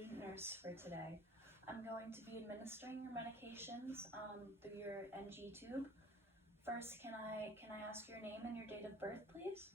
student nurse for today. I'm going to be administering your medications through your NG tube. First, can I ask your name and your date of birth, please?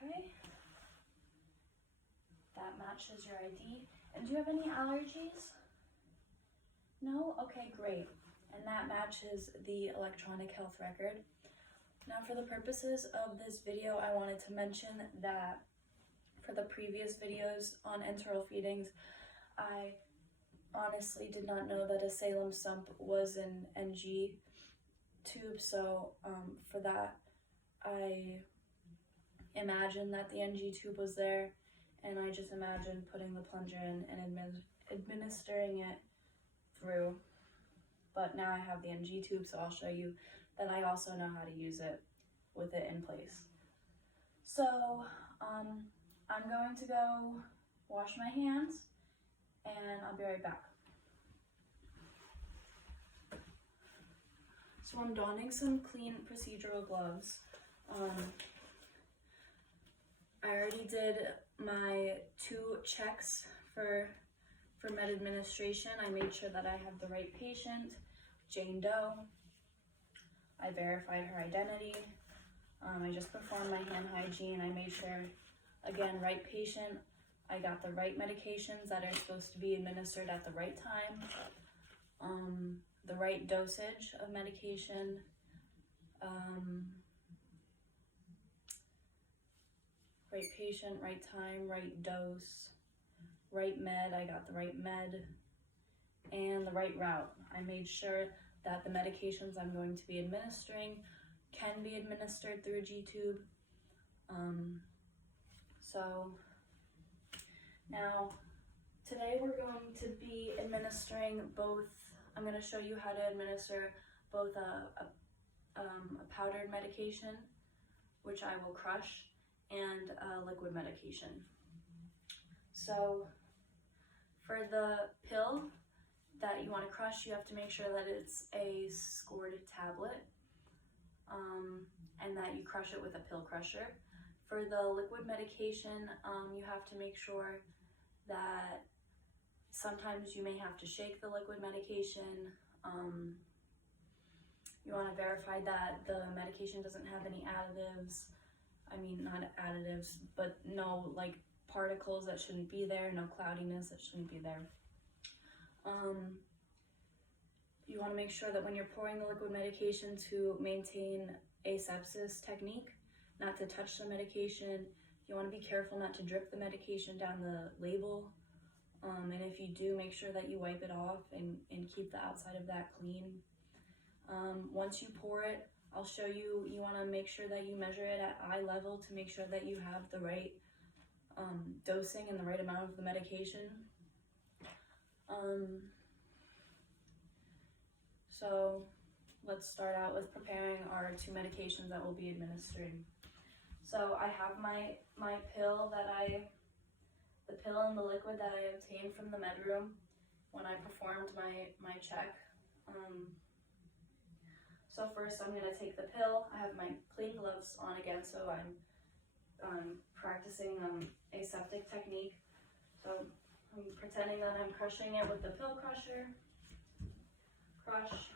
Okay. That matches your ID. And do you have any allergies? No? Okay, great. And that matches the electronic health record. Now, for the purposes of this video, I wanted to mention that for the previous videos on enteral feedings, I honestly did not know that a Salem sump was an NG tube, so for that, I imagined that the NG tube was there, and I just imagined putting the plunger in and administering it through. But now I have the NG tube, so I'll show you that I also know how to use it with it in place. So I'm going to go wash my hands, and I'll be right back. So I'm donning some clean procedural gloves. I already did my 2 checks for med administration. I made sure that I had the right patient, Jane Doe. I verified her identity. I just performed my hand hygiene. I made sure, again, right patient. I got the right medications that are supposed to be administered at the right time, the right dosage of medication, right patient, right time, right dose, right med. I got the right med, and the right route. I made sure that the medications I'm going to be administering can be administered through a G-tube. So now, today we're going to be administering both. I'm going to show you how to administer both a powdered medication, which I will crush, and a liquid medication. So for the pill that you want to crush, you have to make sure that it's a scored tablet, and that you crush it with a pill crusher. For the liquid medication, you have to make sure that sometimes you may have to shake the liquid medication. You want to verify that the medication doesn't have any additives. I mean, not additives, but no like particles that shouldn't be there, no cloudiness that shouldn't be there. You want to make sure that when you're pouring the liquid medication to maintain asepsis technique, not to touch the medication. You want to be careful not to drip the medication down the label. And if you do, make sure that you wipe it off and keep the outside of that clean. Once you pour it, I'll show you, you want to make sure that you measure it at eye level to make sure that you have the right dosing and the right amount of the medication. So let's start out with preparing our 2 medications that we'll be administering. So I have my pill the pill and the liquid that I obtained from the med room when I performed my check. So first I'm going to take the pill. I have my clean gloves on again, so I'm practicing aseptic technique. So I'm pretending that I'm crushing it with the pill crusher. Crush.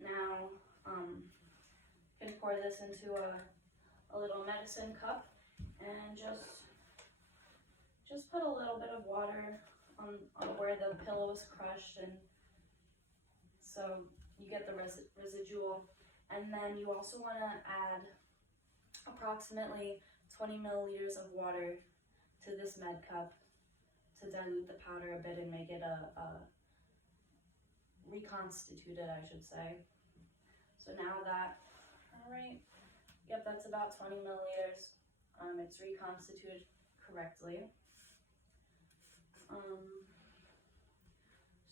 Now you can pour this into a little medicine cup and just put a little bit of water on where the pill was crushed, and so you get the residual. And then you also want to add approximately 20 milliliters of water to this med cup to dilute the powder a bit and make it reconstituted, I should say. So now that, all right, yep, that's about 20 milliliters. It's reconstituted correctly.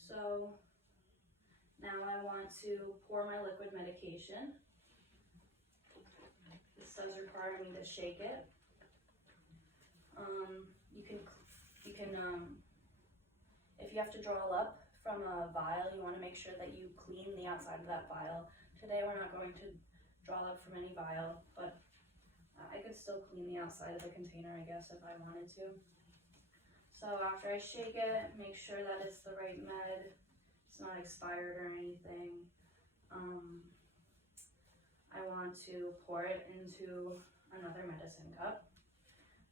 So now I want to pour my liquid medication. This does require me to shake it. You can if you have to draw up from a vial, you want to make sure that you clean the outside of that vial. Today we're not going to draw up from any vial, but I could still clean the outside of the container, I guess, if I wanted to. So after I shake it, make sure that it's the right med, it's not expired or anything. I want to pour it into another medicine cup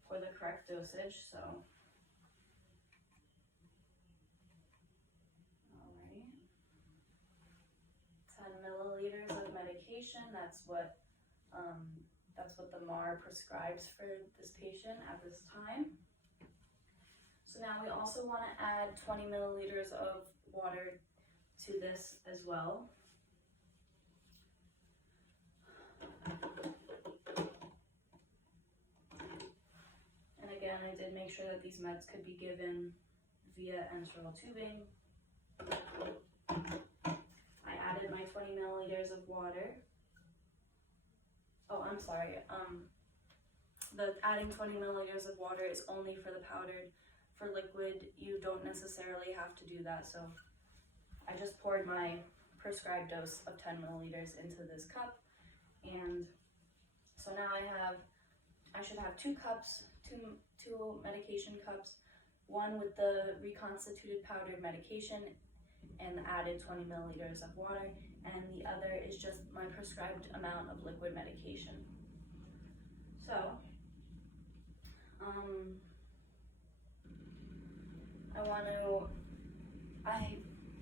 for the correct dosage. So, alright, 10 milliliters of medication. That's what the MAR prescribes for this patient at this time. So now we also want to add 20 milliliters of water to this as well. And again, I did make sure that these meds could be given via enteral tubing. I added my 20 milliliters of water. Oh, I'm sorry. The adding 20 milliliters of water is only for the powdered. For liquid, you don't necessarily have to do that. So I just poured my prescribed dose of 10 milliliters into this cup. And so now I should have two cups, two medication cups, one with the reconstituted powdered medication and the added 20 milliliters of water, and the other is just my prescribed amount of liquid medication. So, I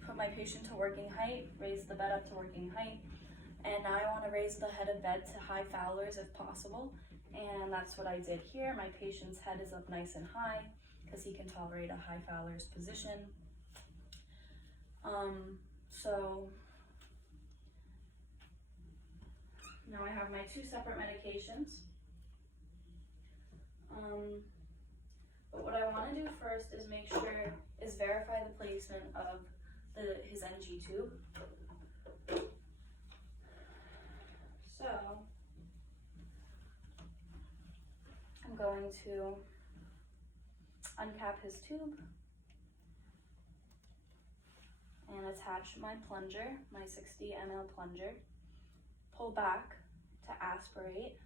put my patient to working height, raise the bed up to working height, and now I want to raise the head of bed to high Fowlers if possible, and that's what I did here. My patient's head is up nice and high because he can tolerate a high Fowlers position. So now I have my two separate medications. But what I want to do first is verify the placement of his NG tube. So I'm going to uncap his tube and attach my plunger, my 60 ml plunger, pull back to aspirate.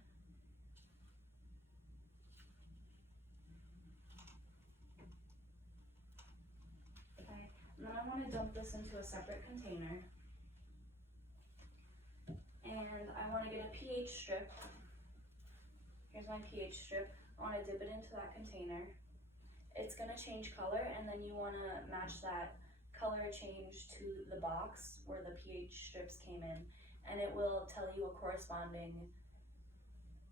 Okay, and then I want to dump this into a separate container. And I want to get a pH strip. Here's my pH strip. I want to dip it into that container. It's going to change color, and then you want to match that color change to the box where the pH strips came in, and it will tell you a corresponding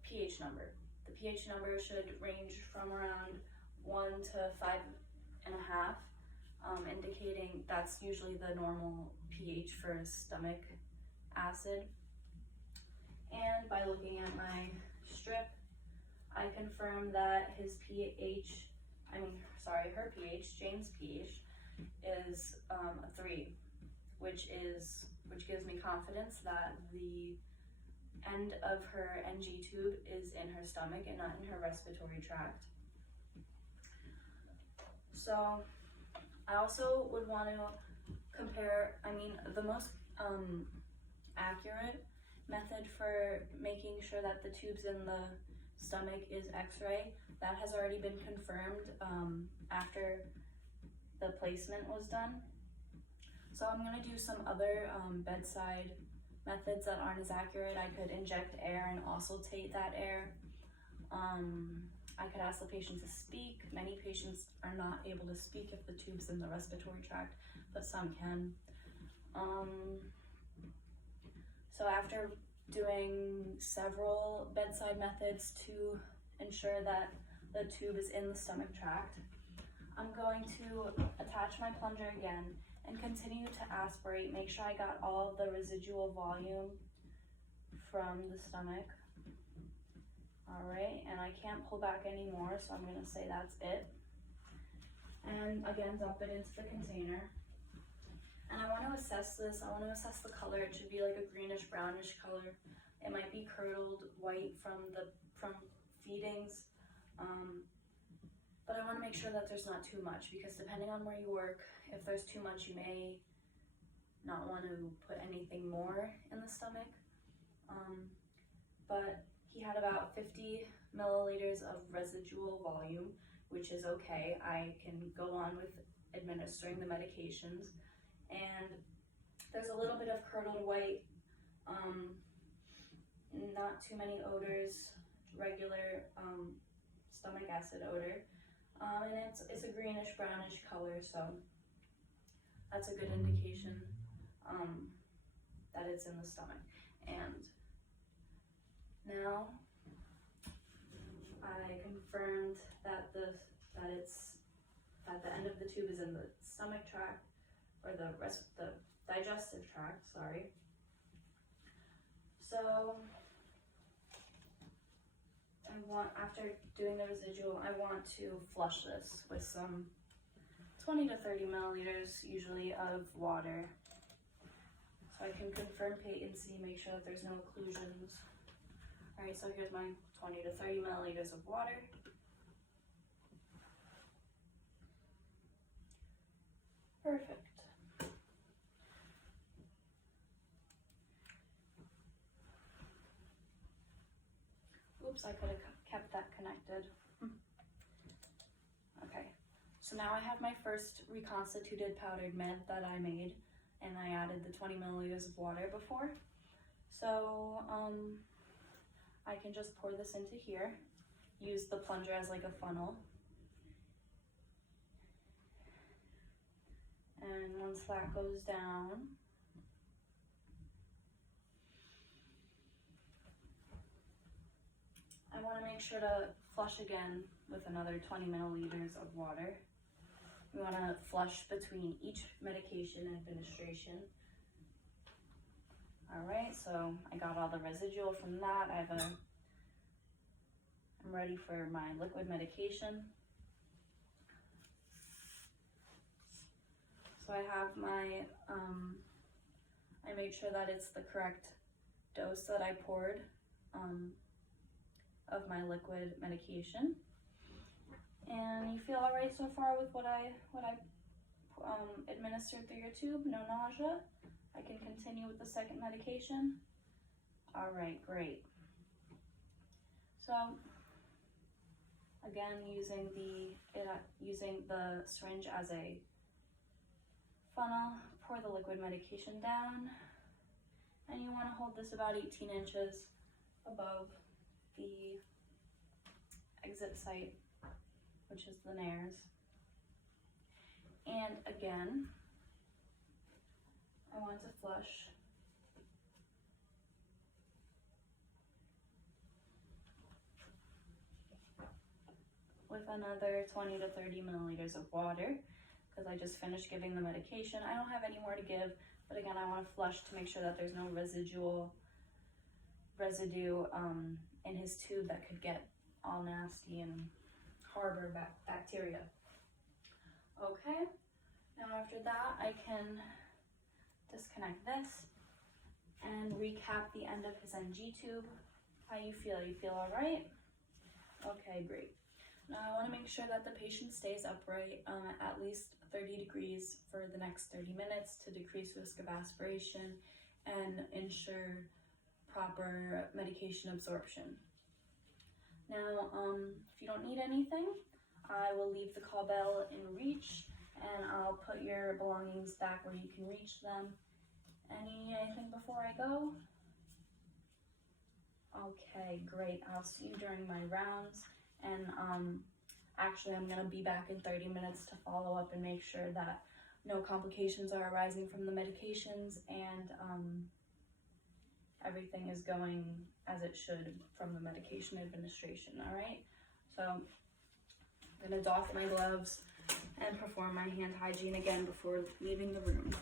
pH number. The pH number should range from around 1 to 5.5, indicating that's usually the normal pH for stomach acid. And by looking at my strip, I confirm that her pH, Jane's pH, is a 3, which gives me confidence that the end of her NG tube is in her stomach and not in her respiratory tract. So I also would want to compare, the most accurate method for making sure that the tubes in the stomach is X-ray. That has already been confirmed after the placement was done. So I'm going to do some other bedside methods that aren't as accurate. I could inject air and auscultate that air. I could ask the patient to speak. Many patients are not able to speak if the tube's in the respiratory tract, but some can. So after doing several bedside methods to ensure that the tube is in the stomach tract, I'm going to attach my plunger again and continue to aspirate. Make sure I got all of the residual volume from the stomach. All right, and I can't pull back anymore, so I'm gonna say that's it. And again, dump it into the container. And I want to assess this. I want to assess the color. It should be like a greenish brownish color. It might be curdled white from feedings, but I want to make sure that there's not too much, because depending on where you work, if there's too much, you may not want to put anything more in the stomach. But he had about 50 milliliters of residual volume, which is okay. I can go on with administering the medications. And there's a little bit of curdled white, not too many odors, regular stomach acid odor. And it's a greenish brownish color, so that's a good indication that it's in the stomach. And now I confirmed that the end of the tube is in the stomach tract, or the digestive tract, sorry. So after doing the residual, I want to flush this with some 20 to 30 milliliters usually of water. So I can confirm patency, make sure that there's no occlusions. All right, so here's my 20 to 30 milliliters of water. Perfect. Oops, I could have kept that connected. Okay, so now I have my first reconstituted powdered med that I made, and I added the 20 milliliters of water before. So I can just pour this into here, use the plunger as like a funnel. And once that goes down, I want to make sure to flush again with another 20 milliliters of water. We want to flush between each medication administration. All right, so I got all the residual from that. I'm ready for my liquid medication. So I have my, I made sure that it's the correct dose that I poured of my liquid medication. And you feel all right so far with what I administered through your tube? No nausea? I can continue with the second medication? All right, great. So again, using the syringe as a funnel, pour the liquid medication down, and you want to hold this about 18 inches above the exit site, which is the nares. And again, I want to flush with another 20 to 30 milliliters of water, because I just finished giving the medication. I don't have any more to give, but again, I want to flush to make sure that there's no residue in his tube that could get all nasty and harbor bacteria. Okay, now after that, I can disconnect this and recap the end of his NG tube. How you feel? You feel all right? Okay, great. Now I want to make sure that the patient stays upright at least 30 degrees for the next 30 minutes to decrease risk of aspiration and ensure proper medication absorption. Now, if you don't need anything, I will leave the call bell in reach, and I'll put your belongings back where you can reach them. Anything before I go? Okay, great. I'll see you during my rounds, and actually I'm gonna be back in 30 minutes to follow up and make sure that no complications are arising from the medications, and everything is going as it should from the medication administration. All right, so I'm gonna doff my gloves and perform my hand hygiene again before leaving the room.